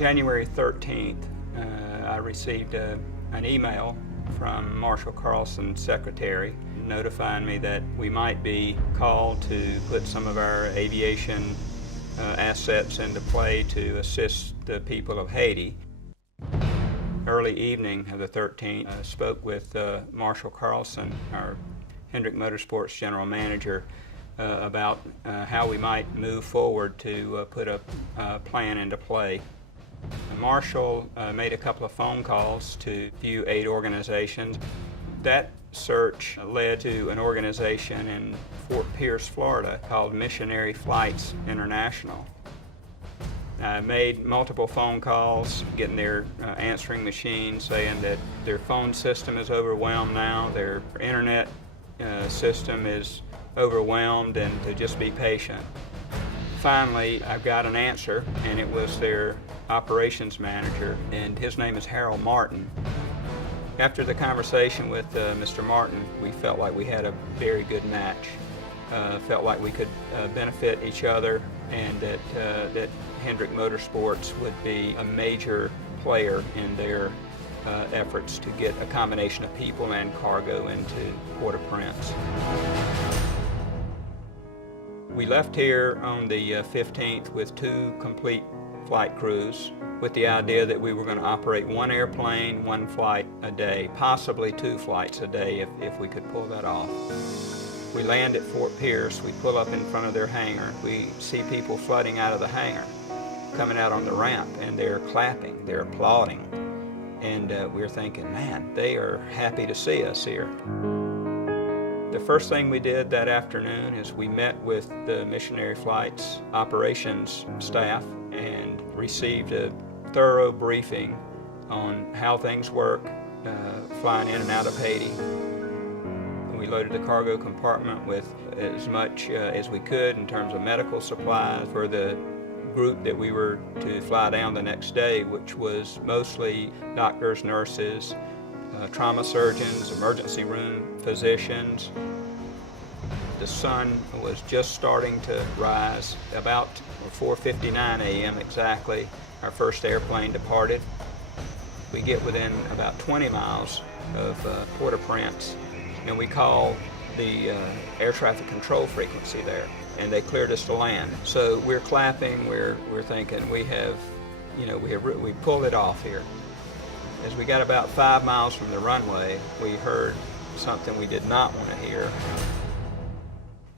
January 13th, I received an email from Marshall Carlson's secretary notifying me that we might be called to put some of our aviation assets into play to assist the people of Haiti. Early evening of the 13th, I spoke with Marshall Carlson, our Hendrick Motorsports general manager, about how we might move forward to put a plan into play. Marshall made a couple of phone calls to a few aid organizations. That search led to an organization in Fort Pierce, Florida called Missionary Flights International. I made multiple phone calls, getting their answering machine saying that their phone system is overwhelmed now, their internet system is overwhelmed, and to just be patient. Finally, I got an answer, and it was their operations manager, and his name is Harold Martin. After the conversation with Mr. Martin, we felt like we had a very good match. Felt like we could benefit each other, and that Hendrick Motorsports would be a major player in their efforts to get a combination of people and cargo into Port-au-Prince. We left here on the 15th with 2 complete flight crews, with the idea that we were going to operate 1 airplane, 1 flight a day, possibly 2 flights a day if we could pull that off. We land at Fort Pierce, we pull up in front of their hangar, we see people flooding out of the hangar, coming out on the ramp, and they're clapping, they're applauding, and we're thinking, man, they are happy to see us here. The first thing we did that afternoon is we met with the Missionary Flights operations staff and received a thorough briefing on how things work, flying in and out of Haiti. We loaded the cargo compartment with as much as we could in terms of medical supplies for the group that we were to fly down the next day, which was mostly doctors, nurses, trauma surgeons, emergency room physicians. The sun was just starting to rise. About 4:59 a.m. exactly, our first airplane departed. We get within about 20 miles of Port-au-Prince, and we call the air traffic control frequency there, and they cleared us to land. So we're clapping, we're thinking we have, we pulled it off here. As we got about 5 miles from the runway, we heard something we did not want to hear,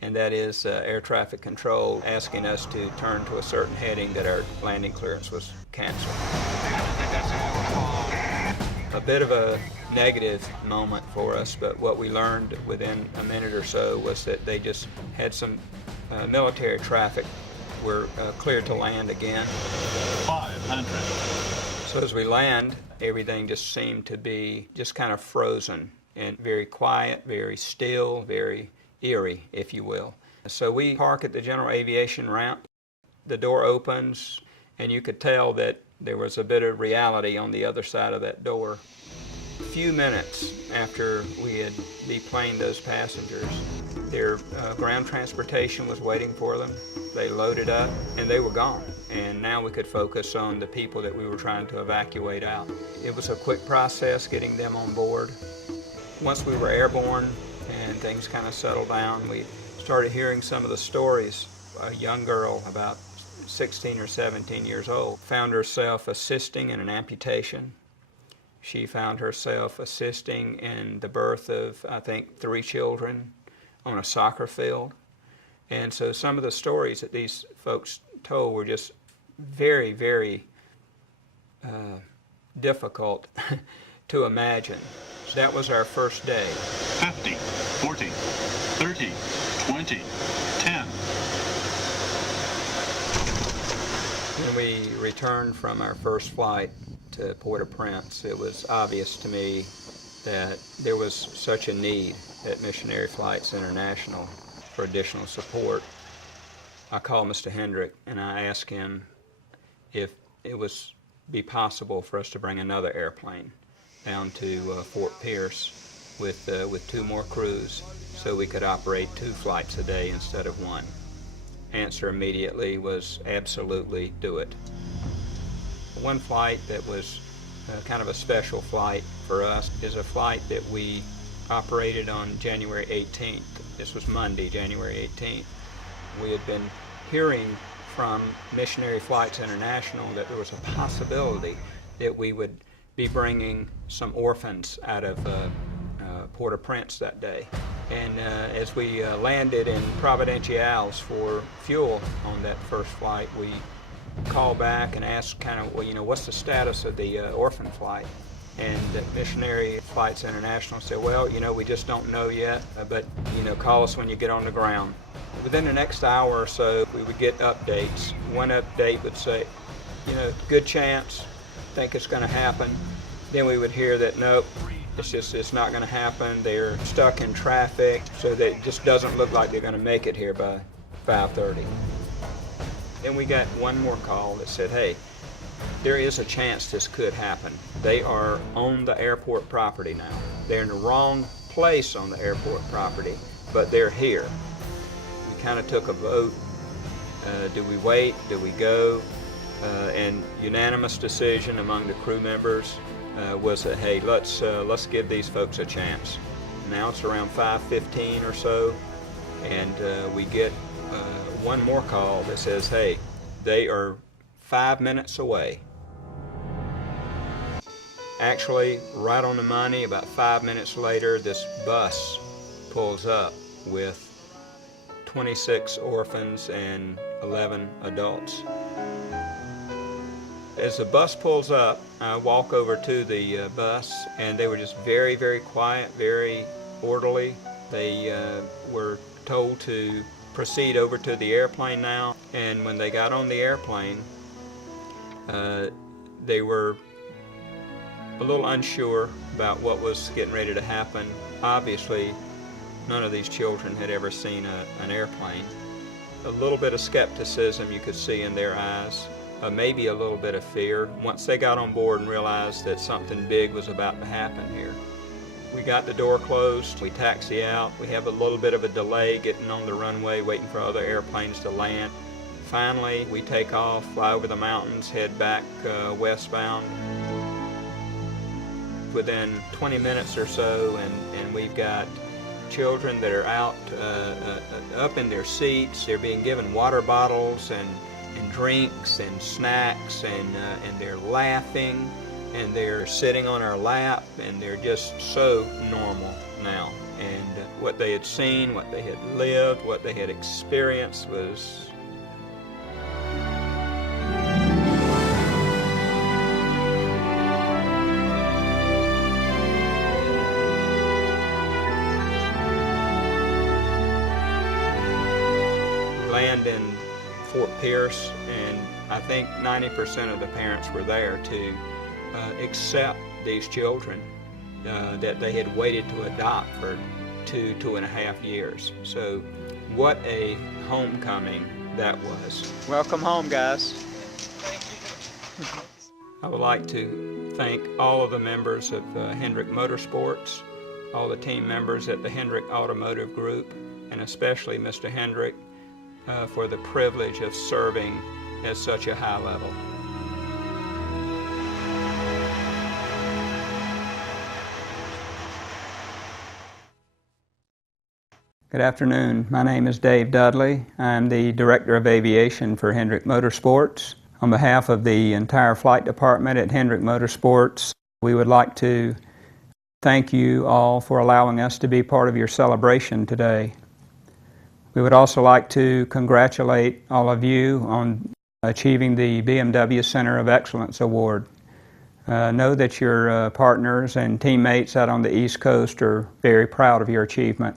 and that is air traffic control asking us to turn to a certain heading, that our landing clearance was canceled. A bit of a negative moment for us, but what we learned within a minute or so was that they just had some military traffic. We're cleared to land again. 500. So as we land, everything just seemed to be just kind of frozen and very quiet, very still, very eerie, if you will. So we park at the general aviation ramp. The door opens, and you could tell that there was a bit of reality on the other side of that door. A few minutes after we had deplaned those passengers, their ground transportation was waiting for them. They loaded up, and they were gone. And now we could focus on the people that we were trying to evacuate out. It was a quick process getting them on board. Once we were airborne and things kind of settled down, we started hearing some of the stories. A young girl, about 16 or 17 years old, found herself assisting in an amputation. She found herself assisting in the birth of, I think, 3 children on a soccer field. And so some of the stories that these folks told were just very, very difficult to imagine. So that was our first day. 50, 40, 30, 20, 10. When we returned from our first flight to Port-au-Prince, it was obvious to me that there was such a need at Missionary Flights International for additional support. I called Mr. Hendrick and I asked him if it was be possible for us to bring another airplane down to Fort Pierce with 2 more crews so we could operate 2 flights a day instead of 1. Answer immediately was absolutely do it. One flight that was kind of a special flight for us is a flight that we operated on January 18th. This was Monday, January 18th. We had been hearing from Missionary Flights International that there was a possibility that we would be bringing some orphans out of Port-au-Prince that day. And as we landed in Providenciales for fuel on that first flight, we called back and asked kind of, well, you know, what's the status of the orphan flight? And Missionary Flights International said, well, you know, we just don't know yet, but, you know, call us when you get on the ground. Within the next hour or so, we would get updates. One update would say, you know, good chance, think it's going to happen. Then we would hear that, nope, it's not going to happen. They're stuck in traffic, so that it just doesn't look like they're going to make it here by 5:30. Then we got one more call that said, hey, there is a chance this could happen. They are on the airport property now. They're in the wrong place on the airport property, but they're here. We kind of took a vote. Do we wait? Do we go? And unanimous decision among the crew members was that, hey, let's give these folks a chance. Now it's around 5:15 or so, and we get one more call that says, hey, they are 5 minutes away. Actually, right on the money, about 5 minutes later, this bus pulls up with 26 orphans and 11 adults. As the bus pulls up, I walk over to the bus, and they were just very, very quiet, very orderly. They were told to proceed over to the airplane now, and when they got on the airplane, they were a little unsure about what was getting ready to happen. Obviously, none of these children had ever seen an airplane. A little bit of skepticism you could see in their eyes, maybe a little bit of fear, once they got on board and realized that something big was about to happen here. We got the door closed, we taxi out, we have a little bit of a delay getting on the runway, waiting for other airplanes to land. Finally, we take off, fly over the mountains, head back westbound. Within 20 minutes or so, and we've got children that are out up in their seats. They're being given water bottles and drinks and snacks, and they're laughing, and they're sitting on our lap, and they're just so normal now. And what they had seen, what they had lived, what they had experienced was land in Fort Pierce, and I think 90% of the parents were there to accept these children that they had waited to adopt for 2.5 years. So what a homecoming that was. Welcome home, guys. I would like to thank all of the members of Hendrick Motorsports, all the team members at the Hendrick Automotive Group, and especially Mr. Hendrick for the privilege of serving at such a high level. Good afternoon. My name is Dave Dudley. I'm the Director of Aviation for Hendrick Motorsports. On behalf of the entire flight department at Hendrick Motorsports, we would like to thank you all for allowing us to be part of your celebration today. We would also like to congratulate all of you on achieving the BMW Center of Excellence Award. Know that your partners and teammates out on the East Coast are very proud of your achievement.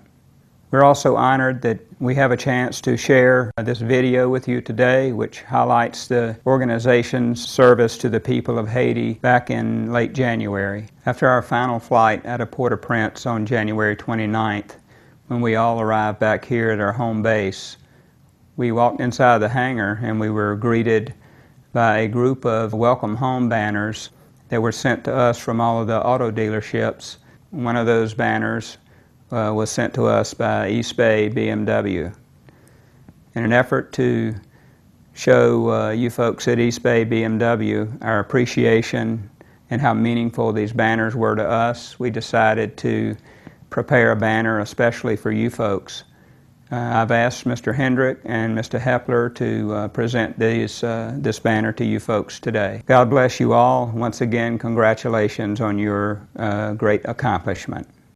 We're also honored that we have a chance to share this video with you today, which highlights the organization's service to the people of Haiti back in late January. After our final flight out of Port-au-Prince on January 29th, when we all arrived back here at our home base, we walked inside the hangar and we were greeted by a group of welcome home banners that were sent to us from all of the auto dealerships. One of those banners was sent to us by East Bay BMW. In an effort to show you folks at East Bay BMW our appreciation and how meaningful these banners were to us, we decided to prepare a banner especially for you folks. I've asked Mr. Hendrick and Mr. Hepler to present this banner to you folks today. God bless you all. Once again, congratulations on your great accomplishment.